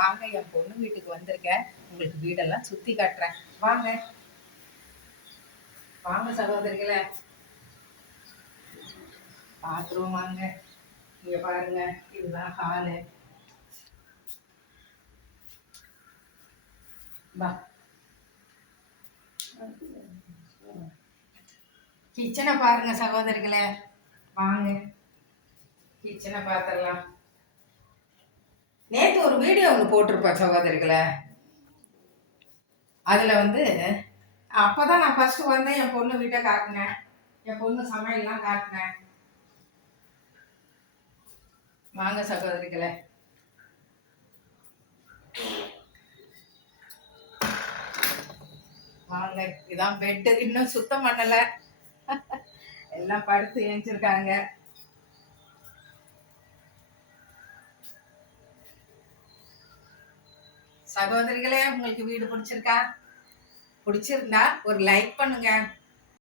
வாங்க, என் பொண்ணு வீட்டுக்கு வந்திருக்கேன். உங்களுக்கு வீடெல்லாம் சுத்தி காட்டுறேன். வாங்க வாங்க சகோதரிகளே, பாத்ரூம் வாங்க. இங்க பாருங்க, இதுதான் ஹாலு. வா, கிச்சனை பாருங்க சகோதரிகளே. வாங்க, கிச்சனை பார்த்துடலாம். நேற்று ஒரு வீடியோ ஒன்று போட்டிருப்பேன் சகோதரிகளே. அதில் வந்து அப்போதான் நான் ஃபர்ஸ்ட் வந்தேன், என் பொண்ணு வீட்டை காட்டினேன், என் பொண்ணு சமையல்லாம் காட்டினேன். வாங்க சகோதரிகளே, வாங்க. இதான் பெட்டு, இன்னும் சுத்தம் பண்ணல, எல்லாம் படுத்து ஏஞ்சிருக்காங்க. சகோதரிகளே, உங்களுக்கு வீடு பிடிச்சிருக்கா? பிடிச்சிருந்தா ஒரு லைக் பண்ணுங்க.